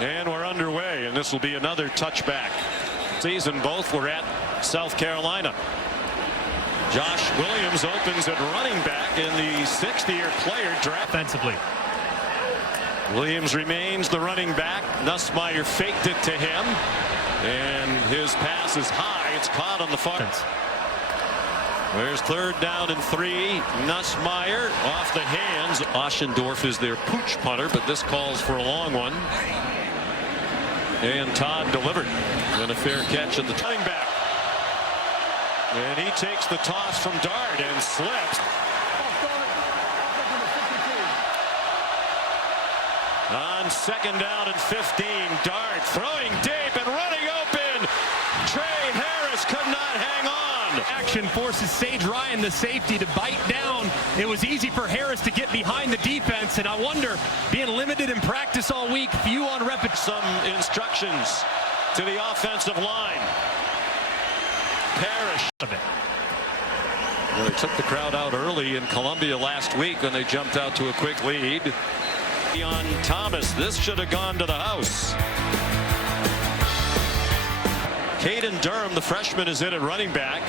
And we're underway, and this will be another touchback. Season both were at South Carolina. Josh Williams opens at running back in the sixth-year player draft. Offensively. Williams remains the running back. Nussmeier faked it to him, and his pass is high. It's caught on the far. There's third down and 3. Nussmeier off the hands. Oschendorf is their pooch punter, but this calls for a long one. And Todd delivered. And a fair catch at the running back. And he takes the toss from Dart and slips. On second down and 15, Dart throwing deep and running open. Trey Harris could not hang on. Action forces Sage Ryan, the safety, to bite down. It was easy for Harris to get behind the defense, and I wonder, being limited in practice all week, few on repetition. Some instructions to the offensive line. Parrish. Well, they took the crowd out early in Columbia last week when they jumped out to a quick lead. On Thomas, this should have gone to the house. Caden Durham, the freshman, is in at running back.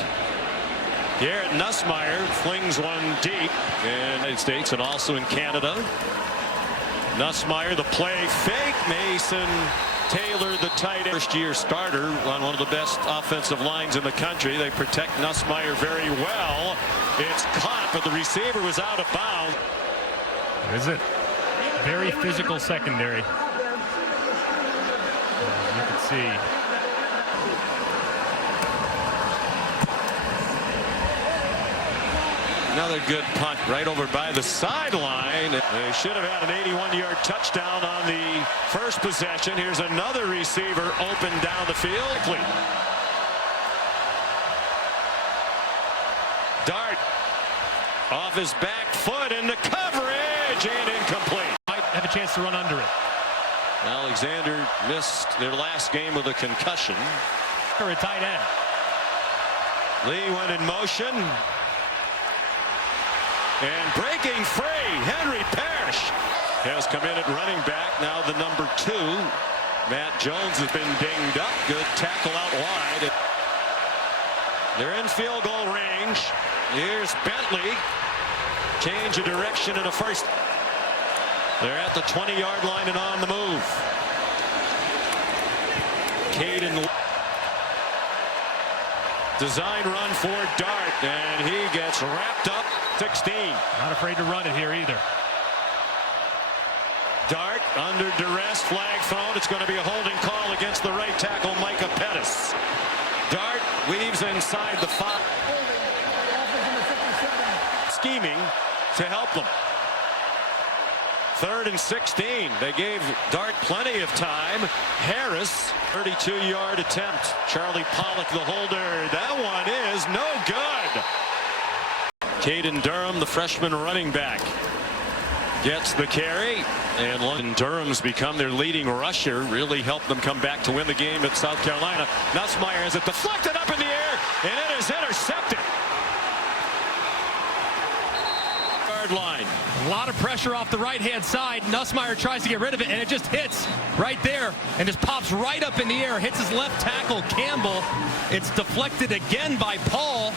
Garrett Nussmeier flings one deep in the United States and also in Canada. Nussmeier, the play fake. Mason Taylor, the tight end, first-year starter on one of the best offensive lines in the country. They protect Nussmeier very well. It's caught, but the receiver was out of bounds. Is it? Very physical secondary. As you can see. Another good punt right over by the sideline. They should have had an 81-yard touchdown on the first possession. Here's another receiver open down the field. Dart off his back foot into coverage and incomplete. Might have a chance to run under it. Alexander missed their last game with a concussion. For a tight end. Lee went in motion. And breaking free, Henry Parrish has come in at running back. Now the number 2. Matt Jones has been dinged up. Good tackle out wide. They're in field goal range. Here's Bentley. Change of direction in a first. They're at the 20-yard line and on the move. Caden. Design run for Dart, and he gets wrapped up. 16. Not afraid to run it here either. Dart under duress, flag thrown. It's going to be a holding call against the right tackle, Micah Pettis. Dart weaves inside the 5. Scheming to help them. 3rd and 16. They gave Dart plenty of time. Harris, 32-yard attempt. Charlie Pollock, the holder. That one is no good. Caden Durham, the freshman running back, gets the carry. And London Durham's become their leading rusher. Really helped them come back to win the game at South Carolina. Nussmeier has it deflected up in the air, and it is intercepted. Line. A lot of pressure off the right-hand side. Nussmeier tries to get rid of it, and it just hits right there and just pops right up in the air. Hits his left tackle, Campbell. It's deflected again by Paul,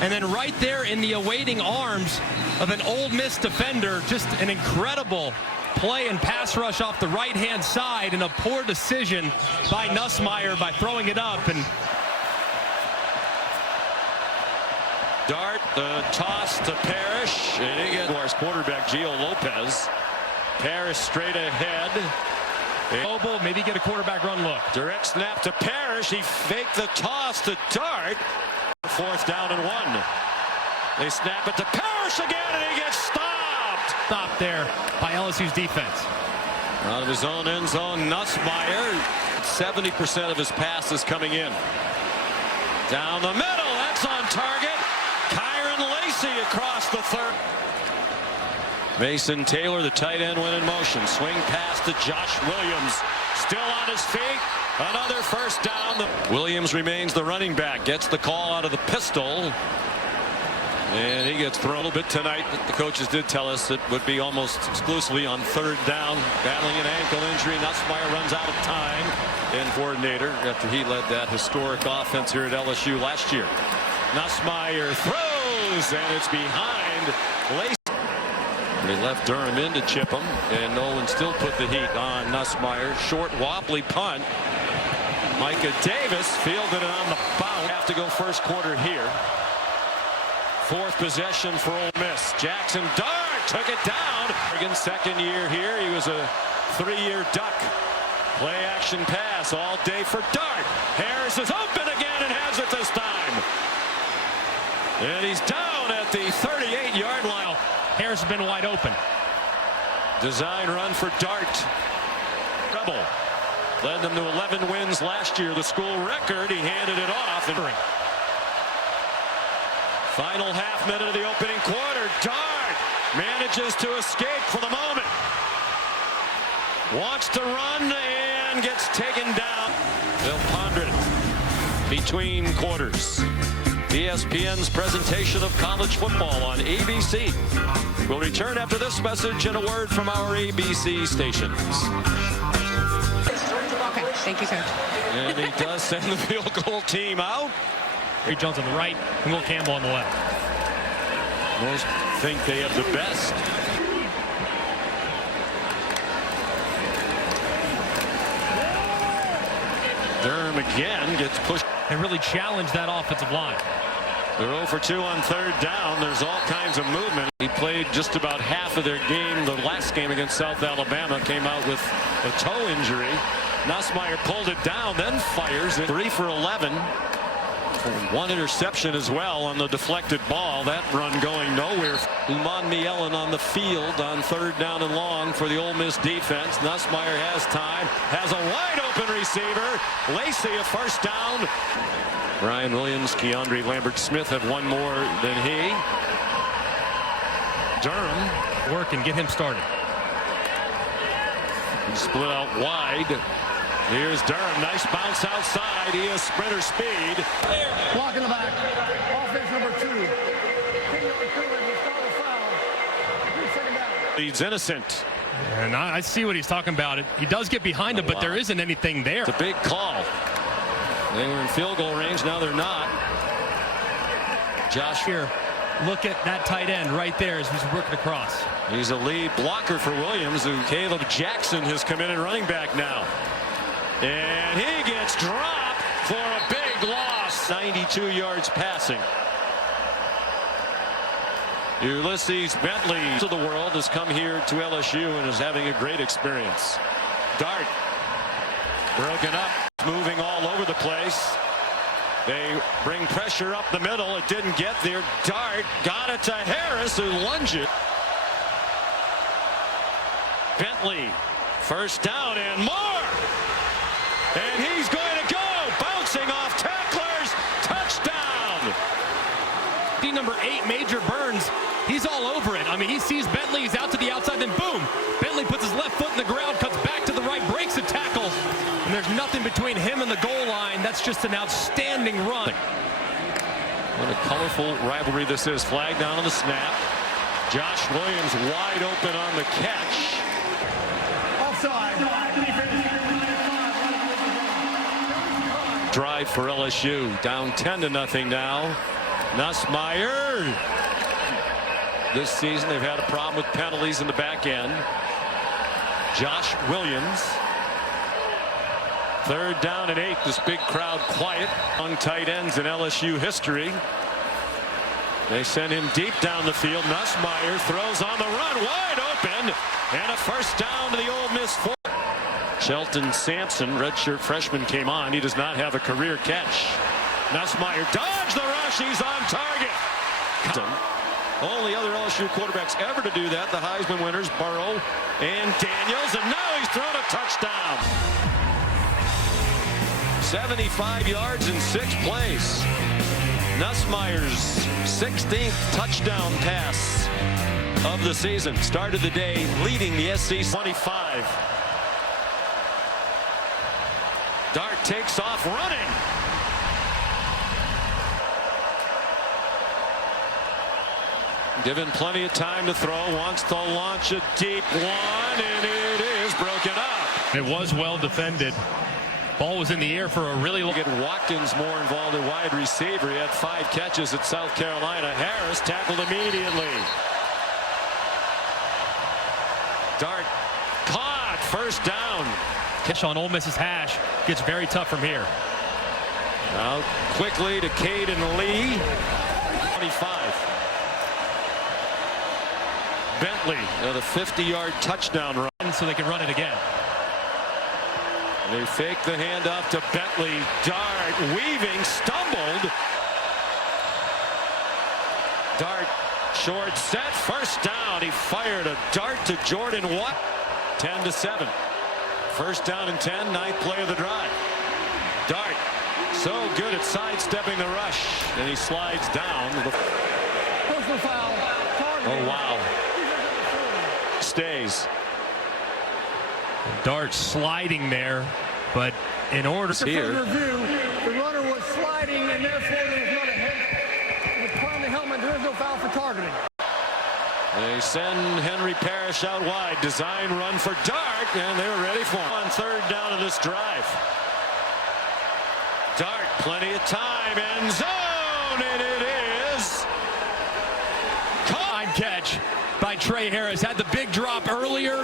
and then right there in the awaiting arms of an Ole Miss defender. Just an incredible play and pass rush off the right-hand side, and a poor decision by Nussmeier by throwing it up. And Dart, the toss to Parrish, and he gets quarterback Gio Lopez. Parrish straight ahead. Mobile, maybe get a quarterback run look. Direct snap to Parrish. He faked the toss to Dart. 4th down and 1. They snap it to Parrish again, and he gets stopped. Stopped there by LSU's defense. Out of his own end zone, Nussmeier. 70% of his passes coming in. Down the middle, that's on target. Across the 3rd. Mason Taylor, the tight end, went in motion. Swing pass to Josh Williams. Still on his feet. Another first down. Williams remains the running back. Gets the call out of the pistol. And he gets thrown a little bit tonight. The coaches did tell us it would be almost exclusively on third down. Battling an ankle injury. Nussmeier runs out of time. And coordinator after he led that historic offense here at LSU last year. Nussmeier throws, and it's behind Lacey. They left Durham in to chip him, and Nolan still put the heat on Nussmeier. Short wobbly punt. Micah Davis fielded it on the bounce. Have to go first quarter here. Fourth possession for Ole Miss. Jackson Dart took it down. Oregon's second year here. He was a 3-year Duck. Play action pass all day for Dart. Harris is open again and has it this time. And he's down at the 38-yard line. Harris has been wide open. Design run for Dart. Double. Led them to 11 wins last year. The school record. He handed it off. And final half minute of the opening quarter. Dart manages to escape for the moment. Wants to run and gets taken down. They'll ponder it between quarters. ESPN's presentation of college football on ABC. We'll return after this message and a word from our ABC stations. Okay, thank you, Coach. And he does send the field goal team out. Reed Jones on the right and Will Campbell on the left. Most think they have the best. Durham again gets pushed. And really challenge that offensive line. They're 0 for 2 on third down. There's all kinds of movement. He played just about half of their game. The last game against South Alabama came out with a toe injury. Nussmeier pulled it down, then fires it. 3 for 11. One interception as well on the deflected ball. That run going nowhere. Uman Mielen on the field on third down and long for the Ole Miss defense. Nussmeier has time. Has a wide open receiver. Lacey a first down. Ryan Williams, Keandre Lambert-Smith have one more than he. Durham. Work and get him started. He split out wide. Here's Durham. Nice bounce outside. He has sprinter speed. Block in the back. Offense number 2. Leads innocent. And I see what he's talking about. He does get behind him, but there isn't anything there. It's a big call. They were in field goal range. Now they're not. Josh Here, look at that tight end right there as he's working across. He's a lead blocker for Williams, who Caleb Jackson has come in at running back now. And he gets dropped for a big loss. 92 yards passing. Ulysses Bentley to the world has come here to LSU and is having a great experience. Dart broken up, moving all over the place. They bring pressure up the middle. It didn't get there. Dart got it to Harris, who lunged it. Bentley, first down and more. And he's going to go, bouncing off tacklers, touchdown. Number 8, Major Burns, he's all over it. I mean, he sees Bentley, he's out to the outside, then boom, Bentley puts his left foot in the ground, cuts back to the right, breaks a tackle, and there's nothing between him and the goal line. That's just an outstanding run. What a colorful rivalry this is. Flag down on the snap. Josh Williams wide open on the catch. Offside. Drive for LSU, down 10-0 now. Nussmeier. This season they've had a problem with penalties in the back end. Josh Williams. Third down and 8. This big crowd quiet. Young tight ends in LSU history. They send him deep down the field. Nussmeier throws on the run, wide open, and a first down to the Ole Miss 4. Shelton Sampson, redshirt freshman, came on. He does not have a career catch. Nussmeier dodged the rush. He's on target. Only other LSU quarterbacks ever to do that, the Heisman winners, Burrow and Daniels, and now he's thrown a touchdown. 75 yards in 6 plays. Nussmeier's 16th touchdown pass of the season. Started the day leading the SC 25. Dart takes off running. Given plenty of time to throw, wants to launch a deep one, and it is broken up. It was well defended. Ball was in the air for a really long. Get Watkins more involved at wide receiver. He had 5 catches at South Carolina. Harris tackled immediately. Dart caught, first down. Catch on Ole Miss's hash gets very tough from here. Out quickly to Caden Lee. 25. Bentley with a 50-yard touchdown run. So they can run it again. They fake the handoff to Bentley. Dart weaving, stumbled. Dart short set, first down. He fired a dart to Jordan Watt. 10-7. First down and 10, 9th play of the drive. Dart so good at sidestepping the rush, and he slides down. Personal foul. Oh wow. Stays. Dart sliding there, but in order Here, review, the runner was sliding, and therefore there was not a hit. Upon the helmet, there is no foul for targeting. They send Henry Parrish out wide. Design run for Dart, and they're ready for him. On third down of this drive. Dart, plenty of time, end zone, and it is fine catch by Trey Harris. Had the big drop earlier.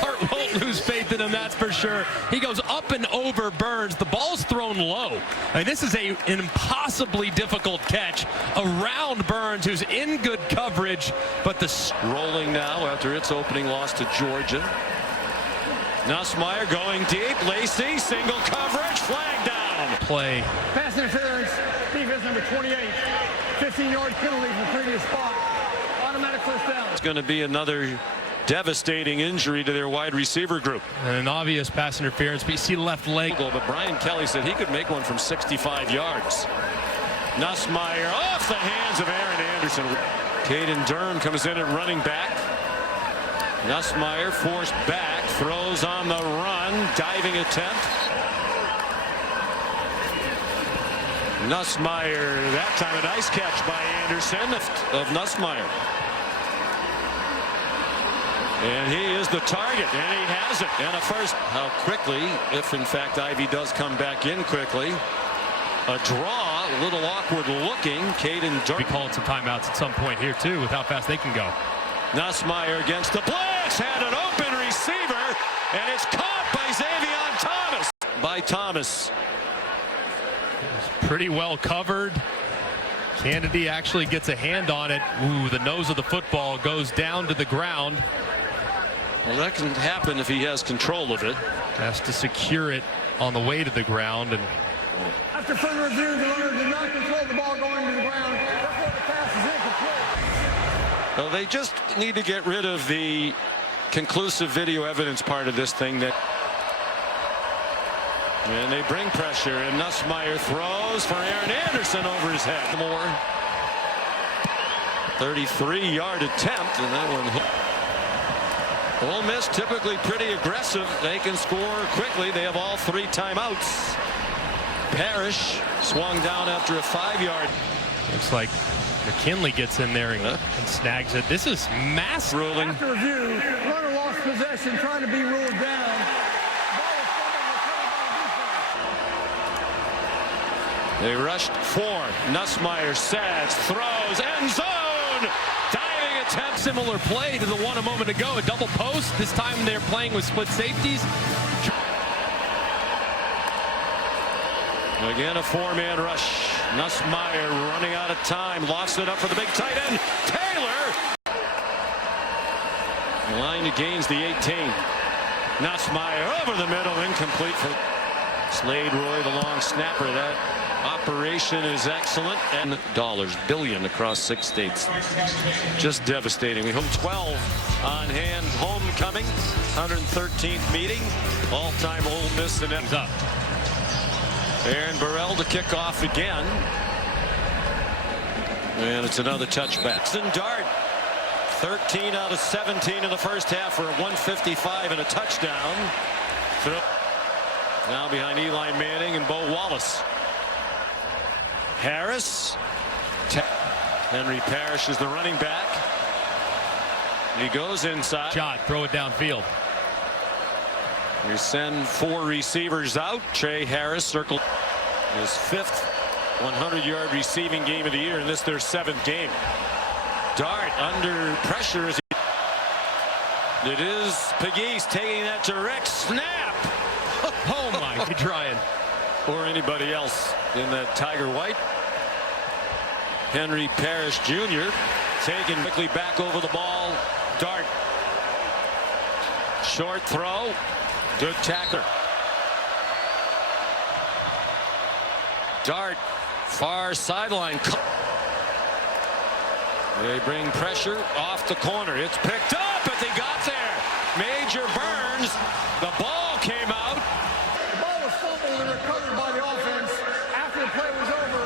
Dart won't lose faith in him, that's for sure. He goes up and over Burns. The ball's thrown low. I mean, this is an impossibly difficult catch around Burns, who's in good coverage, but the rolling now after its opening loss to Georgia. Nussmeier going deep. Lacey, single coverage, flag down. Play. Pass interference, defense number 28. 15-yard penalty from the previous spot. Automatic first down. It's going to be another devastating injury to their wide receiver group. And an obvious pass interference, but you see left leg. But Brian Kelly said he could make one from 65 yards. Nussmeier off the hands of Aaron Anderson. Caden Durham comes in at running back. Nussmeier forced back, throws on the run, diving attempt. Nussmeier, that time a nice catch by Anderson of Nussmeier. And he is the target, and he has it. And a first. How quickly, if in fact Ivy does come back in quickly. A draw, a little awkward looking. Caden Durham. Be calling some timeouts at some point here too, with how fast they can go. Nussmeier against the blitz, had an open receiver, and it's caught by Xavion Thomas. By Thomas. Pretty well covered. Kennedy actually gets a hand on it. Ooh, the nose of the football goes down to the ground. Well, that can happen if he has control of it. Has to secure it on the way to the ground. And after further review, the runner did not control the ball going to the ground. Therefore, the pass is incomplete. Well, they just need to get rid of the conclusive video evidence part of this thing. And they bring pressure, and Nussmeier throws for Aaron Anderson over his head. More 33-yard attempt, and that one hit. Ole Miss typically pretty aggressive. They can score quickly. They have all 3 timeouts. Parrish swung down after a 5-yard. Looks like McKinley gets in there and snags it. This is massive. Ruling. After review, runner lost possession, trying to be ruled down. They rushed 4. Nussmeier sets, throws, end zone. Diving attempt. Similar play to the one a moment ago. A double post. This time they're playing with split safeties. Again, a 4-man rush. Nussmeier running out of time. Lofts it up for the big tight end. Taylor. The line to gains the 18. Nussmeier over the middle. Incomplete for Slade Roy, the long snapper. That operation is excellent. And billion across 6 states. Just devastating. We hope 12 on hand. Homecoming. 113th meeting. All-time Ole Miss and ends up. Aaron Burrell to kick off again. And it's another touchback. And Dart. 13 out of 17 in the first half for a 155 and a touchdown. Now behind Eli Manning and Bo Wallace. Harris. Henry Parrish is the running back. He goes inside. Shot, throw it downfield. You send 4 receivers out. Trey Harris circled his 5th 100-yard receiving game of the year, and this their 7th game. Dart under pressure as it is Pegues taking that direct snap. Oh my, he's trying. Or anybody else in that Tiger White. Henry Parrish Jr. taken quickly back over the ball. Dart. Short throw. Good tackler. Dart. Far sideline. They bring pressure off the corner. It's picked up, but they got there. Major Burns. The ball came out. The ball was fumbled and recovered by the offense after the play was over.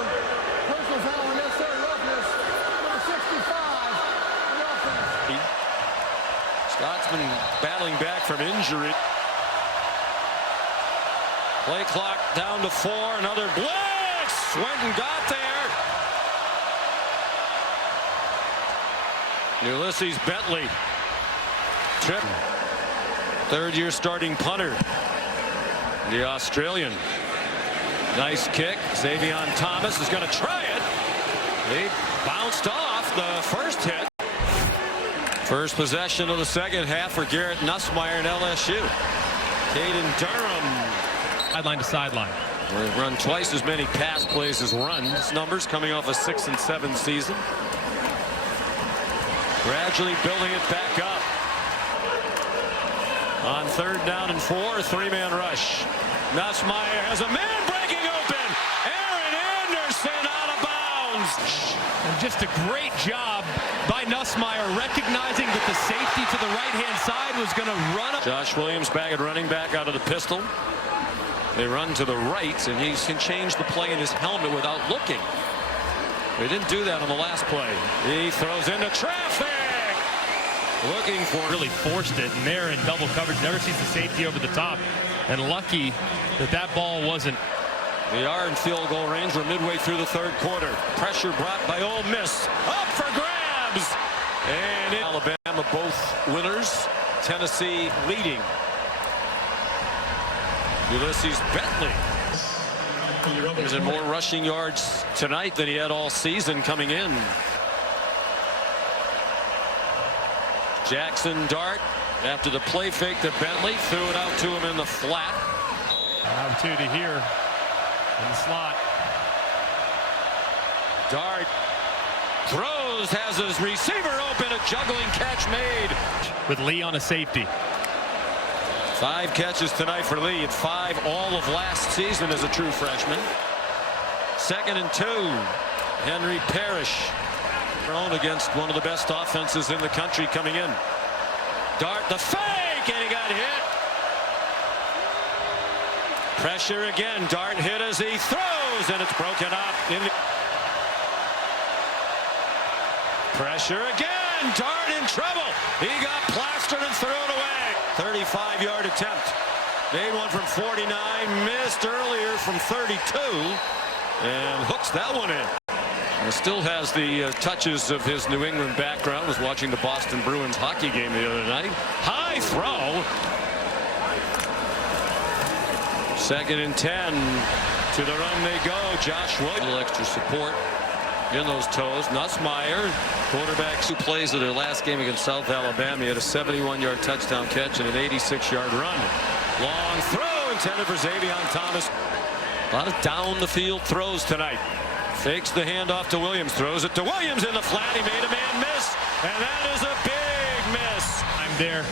Personal foul and necessary roughness. Number 65 on the offense. Scott's been battling back from injury. Play clock down to 4. Another blitz. Went and got there. Ulysses Bentley. Trip. 3rd-year starting punter. The Australian. Nice kick. Xavion Thomas is going to try it. They bounced off the first hit. First possession of the second half for Garrett Nussmeier and LSU. Caden Durham. Sideline to sideline. They've run twice as many pass plays as runs. Numbers coming off a 6-7 season. Gradually building it back up. On 3rd down and 4, 3-man rush. Nussmeier has a man breaking open. Aaron Anderson out of bounds. And just a great job by Nussmeier recognizing that the safety to the right-hand side was going to run up. Josh Williams back at running back out of the pistol. They run to the right, and he can change the play in his helmet without looking. They didn't do that on the last play. He throws into traffic. Looking for Really forced it, and there in double coverage. Never sees the safety over the top. And lucky that that ball wasn't. They are in field goal range. We're midway through the 3rd quarter. Pressure brought by Ole Miss. Up for grabs. And Alabama both winners. Tennessee leading. Ulysses Bentley. He was in more rushing yards tonight than he had all season coming in. Jackson Dart, after the play fake to Bentley, threw it out to him in the flat. An opportunity here in the slot. Dart throws, has his receiver open, a juggling catch made. With Lee on a safety. 5 catches tonight for Lee, and 5 all of last season as a true freshman. 2nd and 2. Henry Parrish thrown against one of the best offenses in the country coming in. Dart the fake, and he got hit. Pressure again. Dart hit as he throws, and it's broken up. Pressure again. Dart in trouble. He got plastered and threw it away. 35-yard attempt. Made one from 49. Missed earlier from 32. And hooks that one in. And still has the touches of his New England background. Was watching the Boston Bruins hockey game the other night. High throw. 2nd and 10. To the run they go. Josh Williams. A little extra support in those toes. Nussmeier, quarterback who plays of their last game against South Alabama. He had a 71-yard touchdown catch and an 86-yard run. Long throw intended for Xavion Thomas. A lot of down the field throws tonight. Fakes the handoff to Williams. Throws it to Williams in the flat. He made a man miss. And that is a big miss. I'm there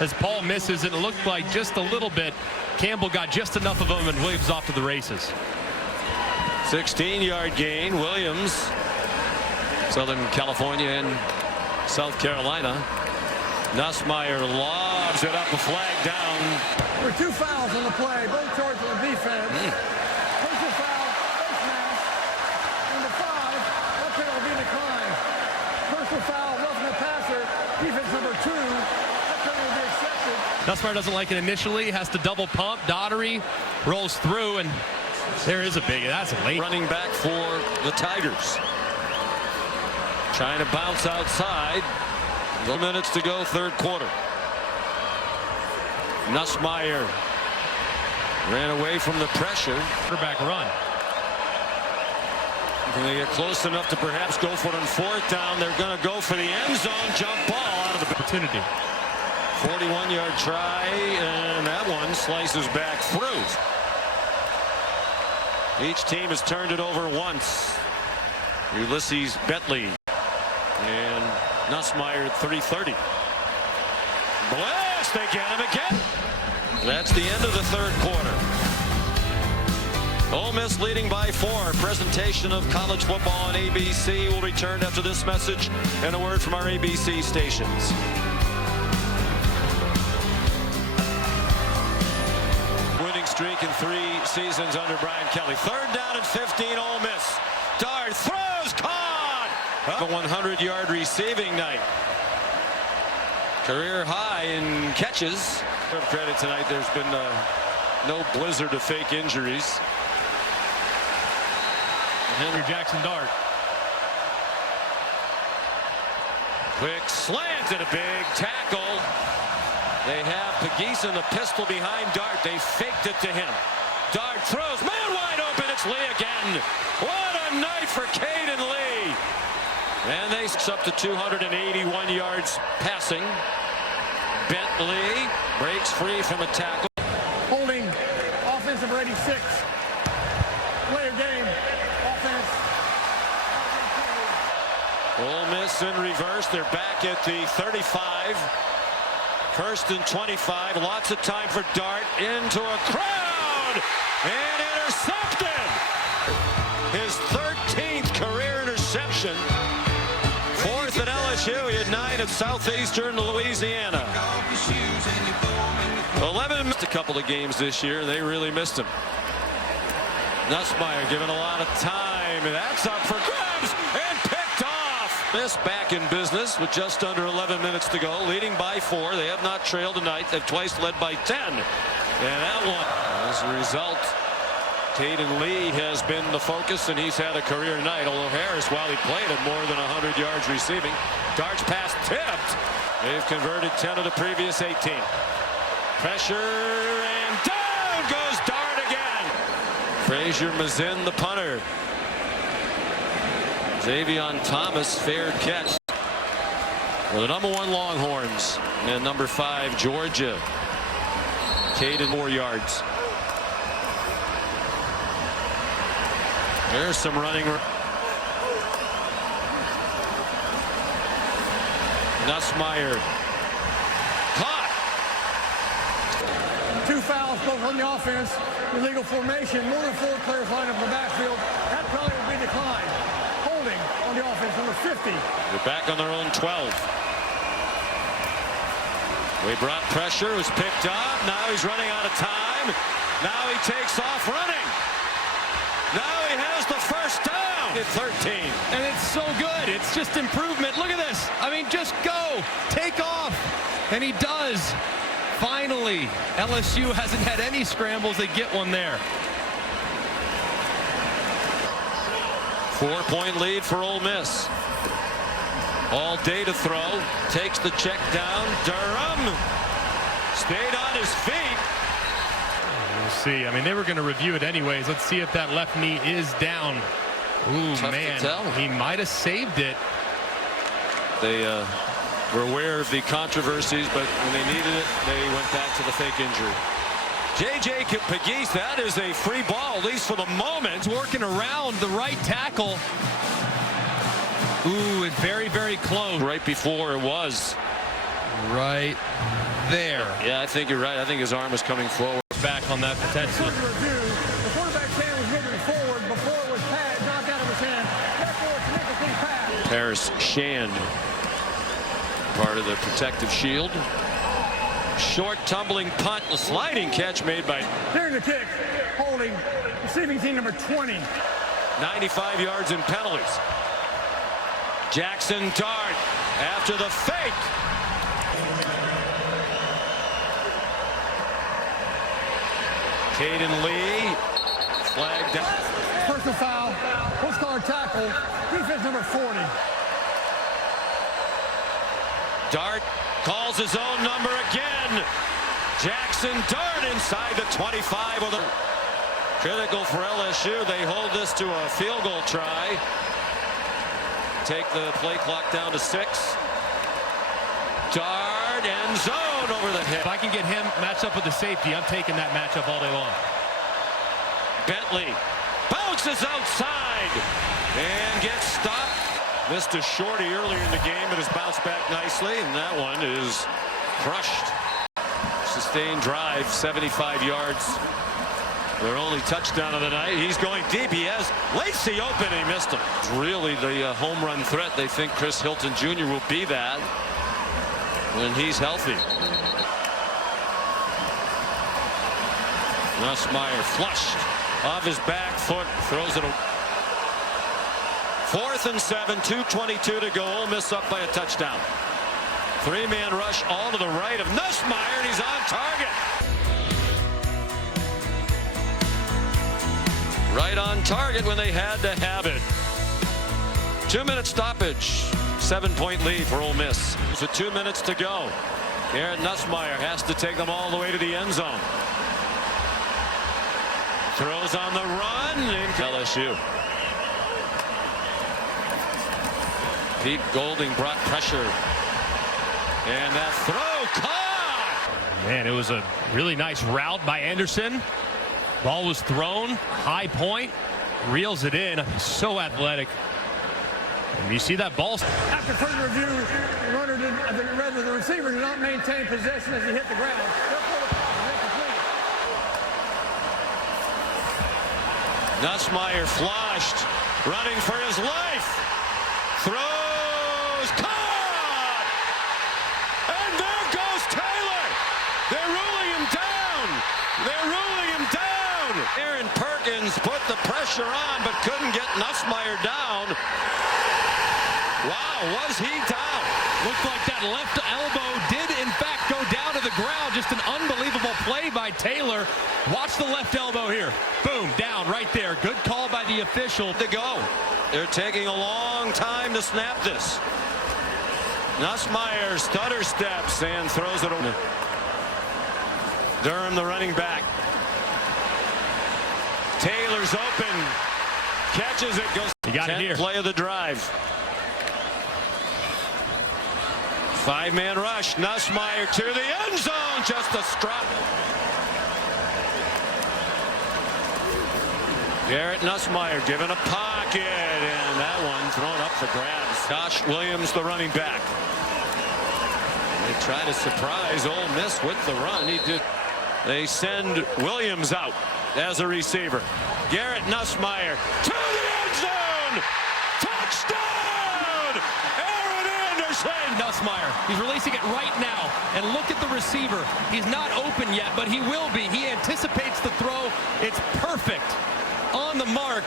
as Paul misses, and it looked like just a little bit. Campbell got just enough of him, and Williams off to the races. 16-yard gain. Williams, Southern California and South Carolina. Nussmeier lobs it up, the flag down. There were 2 fouls on the play, both charged on the defense. Personal foul, face mask. Number 5, that penalty will be declined. Personal foul, roughing the passer. Defense number 2, that penalty will be accepted. Nussmeier doesn't like it initially, has to double pump. Daugherty rolls through, and there is a big, that's a late. Running back for the Tigers. Trying to bounce outside. Minutes to go, third quarter. Nussmeier ran away from the pressure. Quarterback run. Can they get close enough to perhaps go for it on fourth down? They're going to go for the end zone. Jump ball out of the Opportunity. 41-yard try, and that one slices back through. Each team has turned it over once. Ulysses Bentley and Nussmeier at 3:30. Blast! They get him again. That's the end of the third quarter. Ole Miss leading by 4. Presentation of college football on ABC will return after this message and a word from our ABC stations. Winning streak in 3 seasons under Brian Kelly. Third down and 15, Ole Miss. Dart throws, caught! A 100-yard receiving night. Career high in catches. For credit tonight, there's been no blizzard of fake injuries. Henry Jackson Dart. Quick slant and a big tackle. They have Pegues in the pistol behind Dart. They faked it to him. Dart throws, man wide open. It's Lee again. What a night for Caden Lee. And they up to 281 yards passing. Bentley breaks free from a tackle. Holding offensive rating 6. Later game. Offense. Ole Miss in reverse. They're back at the 35. First and 25. Lots of time for Dart into a crowd and intercepted. His 13th career interception. 4th at LSU. He had 9 at Southeastern Louisiana. 11 missed a couple of games this year. They really missed him. Nussmeier given a lot of time, and that's up for grabs and picked off. Miss back in business with just under 11 minutes to go, leading by 4. They have not trailed tonight. They've twice led by 10. And that one, as a result, Caden Lee has been the focus, and he's had a career night. Although Harris, while he played, had more than 100 yards receiving. Dart's pass tipped. They've converted 10 of the previous 18. Pressure, and down goes Dart again. Frazier Mazin, the punter. Xavion Thomas, fair catch. For the number 1 Longhorns. And number 5, Georgia. Caden 4 yards. There's some running. Nussmeier. Caught. 2 fouls, both on the offense. Illegal formation. More than 4 players lined up in the backfield. That probably will be declined. Holding on the offense, number 50. They're back on their own 12. We brought pressure. It was picked up. Now he's running out of time. Now he takes off running. Now he has the first down at 13. And it's so good. It's just improvement. Look at this. I mean, just go. Take off. And he does. Finally, LSU hasn't had any scrambles. They get one there. 4-point lead for Ole Miss. All day to throw. Takes the check down. Durham stayed on his feet. We'll see. I mean, they were going to review it anyways. Let's see if that left knee is down. Ooh, Tough man. to tell. He might have saved it. They were aware of the controversies, but when they needed it, they went back to the fake injury. J.J. Pegues, that is a free ball, at least for the moment. Working around the right tackle. Ooh, and very, very close. Right before it was. Right there. Yeah, I think you're right. I think his arm was coming forward. Back on that potential. The quarterback's hand was moving forward before it was knocked out of his hand. Therefore, it's an incomplete pass. Paris Shand, part of the protective shield. Short tumbling punt, a sliding catch made by. Here's the kick. Holding. Receiving team number 20. 95 yards in penalties. Jackson Dart after the fake. Caden Lee flagged down. Personal foul. Post-collar tackle. Defense number 40. Dart calls his own number again. Jackson Dart inside the 25 with a critical for LSU. They hold this to a field goal try. Take the play clock down to 6. Dart end zone over the head. If I can get him matched up with the safety, I'm taking that matchup all day long. Bentley bounces outside and gets stopped. Missed a shorty earlier in the game, but has bounced back nicely, and that one is crushed. Sustained drive, 75 yards. Their only touchdown of the night. He's going deep. He has Lacey open. He missed him. It's really the home run threat. They think Chris Hilton Jr. will be that when he's healthy. Nussmeier flushed off his back foot, throws it. 4th and 7, 2:22 to go. Ole Miss up by a touchdown. 3-man rush all to the right of Nussmeier, and he's on target. Right on target when they had to have it. 2-minute stoppage. 7-point lead for Ole Miss. With 2 minutes to go. Garrett Nussmeier has to take them all the way to the end zone. Throws on the run into LSU. Pete Golding brought pressure. And that throw caught. Man, it was a really nice route by Anderson. Ball was thrown, high point, reels it in. So athletic. And you see that ball. After further review, the runner the receiver did not maintain possession as he hit the ground. Nussmeier flushed, running for his life. Throws, caught! And there goes Taylor! They're ruling him down! They're ruling him down! Aaron Perkins put the pressure on, but couldn't get Nussmeier down. Wow, was he down? Looked like that left elbow did, in fact, go down to the ground. Just an unbelievable play by Taylor. Watch the left elbow here. Boom, down right there. Good call by the official. To go. They're taking a long time to snap this. Nussmeier stutter steps and throws it over. Durham, the running back. Taylor's open. Catches it. Goes. You got it here. Play of the drive. 5-man rush. Nussmeier to the end zone. Just a strut. Garrett Nussmeier given a pocket, and that one thrown up for grabs. Josh Williams, the running back. They try to surprise Ole Miss with the run. He did. They send Williams out as a receiver. Garrett Nussmeier to the end zone. Touchdown! Aaron Anderson. Nussmeier, he's releasing it right now, and look at the receiver. He's not open yet, but he will be. He anticipates the throw. It's perfect. On the mark.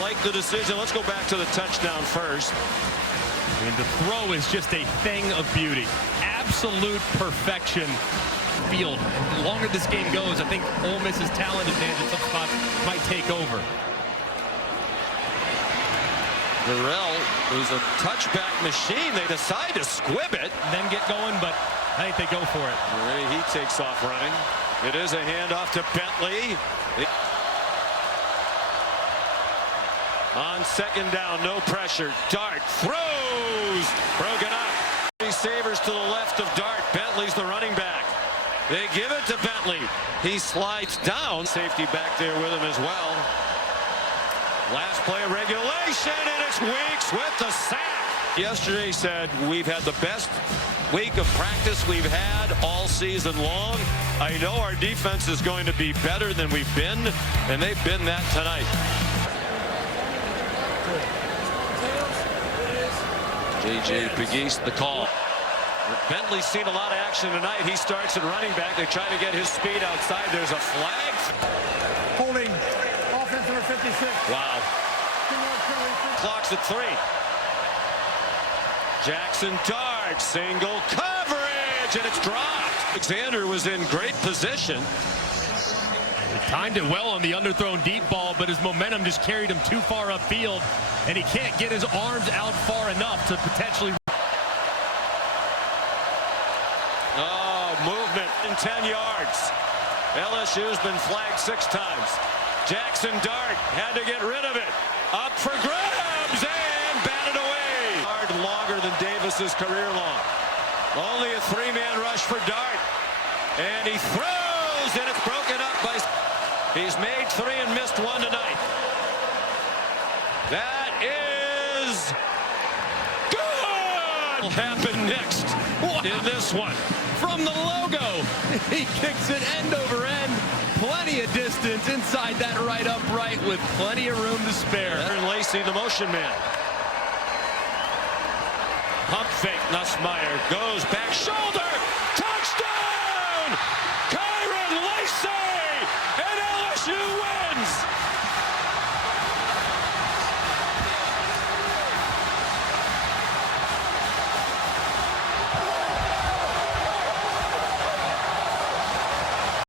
Like the decision. Let's go back to the touchdown first. I mean, the throw is just a thing of beauty. Absolute perfection. Field. The longer this game goes, I think Ole Miss's talent advantage in some spots might take over. Burrell, who's a touchback machine, they decide to squib it. Then get going, but I think they go for it. He takes off running. It is a handoff to Bentley. On 2nd down, no pressure. Dart throws. Broken up. Receivers to the left of Dart. Bentley's the running back. They give it to Bentley. He slides down. Safety back there with him as well. Last play of regulation, and it's Weeks with the sack. Yesterday said we've had the best week of practice we've had all season long. I know our defense is going to be better than we've been, and they've been that tonight. J.J. Pegues, the call. Bentley's seen a lot of action tonight. He starts at running back. They try to get his speed outside. There's a flag. Holding offense number 56. Wow. Clock's at 3. Jackson Dart, single coverage, and it's dropped. Alexander was in great position. He timed it well on the underthrown deep ball, but his momentum just carried him too far upfield, and he can't get his arms out far enough to potentially. 10 yards. LSU's been flagged 6 times. Jackson Dart had to get rid of it. Up for grabs and batted away. Hard longer than Davis's career long. Only a 3-man rush for Dart. And he throws, and it's broken up by... He's made 3 and missed 1 tonight. That is good! What happened next in this one? From the logo, he kicks it end over end. Plenty of distance inside that right upright with plenty of room to spare. And Lacey, the motion man. Pump fake, Nussmeier goes back shoulder. Touchdown!